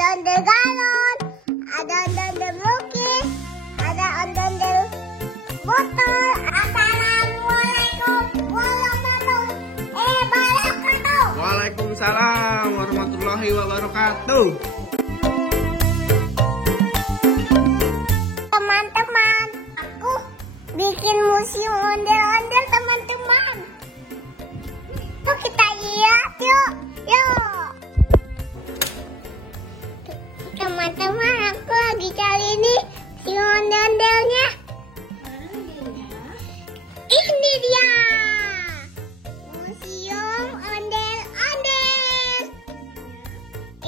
ondel-ondel galon, ada ondel-ondel melukis, ada ondel-ondel botol. Assalamualaikum warahmatullahi wabarakatuh. Waalaikumsalam warahmatullahi wabarakatuh. Teman-teman, aku bikin museum ondel-ondel, teman-teman. Yuk kita lihat yuk. Teman-teman, aku lagi cari nih si ondel-ondelnya. Ini dia, museum ondel-ondel.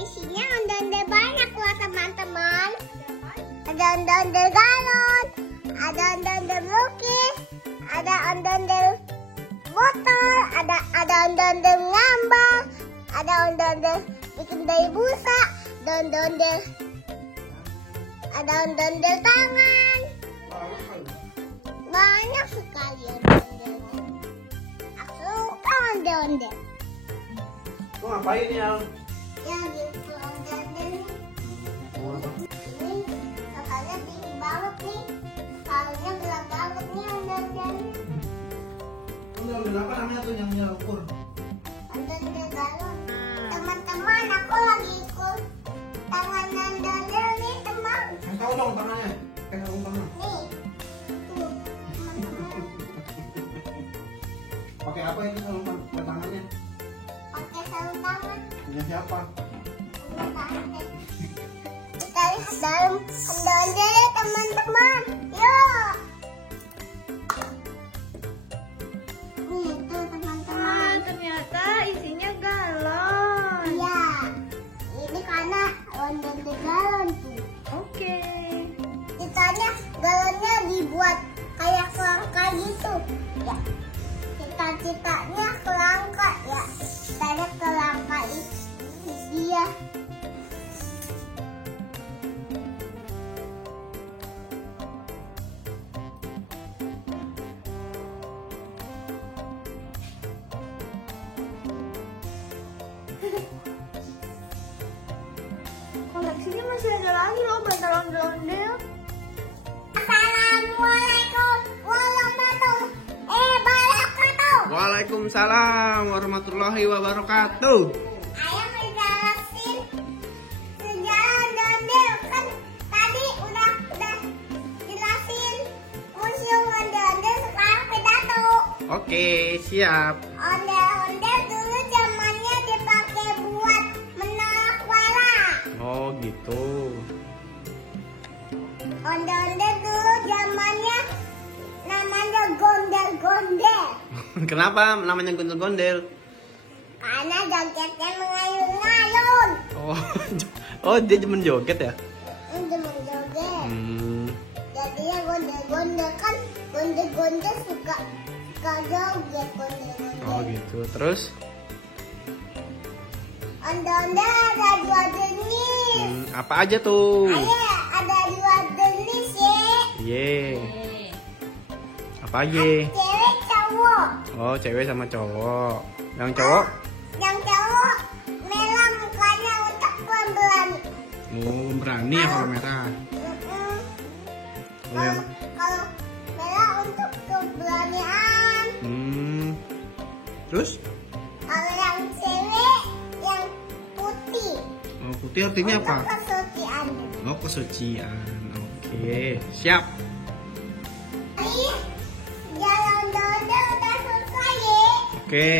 Isinya ondel-ondel banyak loh teman-teman. Ada ondel-ondel galon, ada ondel-ondel melukis, ada ondel-ondel botol, ada ondel-ondel ngambang, ada ondel-ondel bikin dari busa, ada ondel-ondel tangan. Banyak sekali ondel-ondelnya. Aku suka ondel-ondel. Lu ngapain ya? Yang gitu ondel-ondel nih. Ini kakaknya tinggi banget nih. Kalungnya gelap banget nih ondel-ondel. Ondel apa namanya tuh yang nyelupur? Ondel-ondel galon. Teman-teman, aku lagi ikut tangan ondel-ondel nih teman. Yang tahu dong tangannya. Kayak tangan. Nih. Tuh, teman-teman. Pakai apa itu sarung tangannya? Pakai sarung tangan. Punya siapa? Kita lihat dalam ondel-ondel teman-teman. Yuk. Nih tuh teman-teman. Ternyata isinya galon. Iya. Ini karena ondel-ondel galon tuh. Oke. Kitanya galonnya dibuat kayak kerangka gitu. Ya. Cita-citanya kerangka ya. Kita kerangka itu dia. Koleksinya masih ada lagi loh bantal ondel-ondel. Assalamualaikum warahmatullahi wabarakatuh. Waalaikumsalam warahmatullahi wabarakatuh. Ayah ngejelasin sejarah ondel-ondel, kan tadi udah jelasin museum ondel-ondel, sekarang pidato. Oke, siap. Ondel-ondel dulu zamannya dipakai buat menolak bala. Oh gitu. Ondel-ondel dulu zamannya namanya gondel-gondel. Kenapa namanya gondel-gondel? Karena jogetnya mengayun-ngayun. Oh dia demen joget ya? Untuk menjoget. Jadinya gondel-gondel, kan gondel-gondel suka joget gondel-gondel. Oh gitu. Terus? Ondel-ondel ada dua jenis. Apa aja tuh? Ayah ada dua jenis ya. Ye. Apa aja? Cewek cowok. Oh cewek sama cowok. Yang cowok? Yang cowok merah mukanya untuk pemberani. Oh berani ya kalau merah. Oh, yang... Kalau merah untuk keberanian. Terus? Kalau yang cewek yang putih. Oh putih artinya apa? Untuk kesucian. Oh kesucian. Oke siap. Jalan ondel-ondel udah selesai ya. Oke.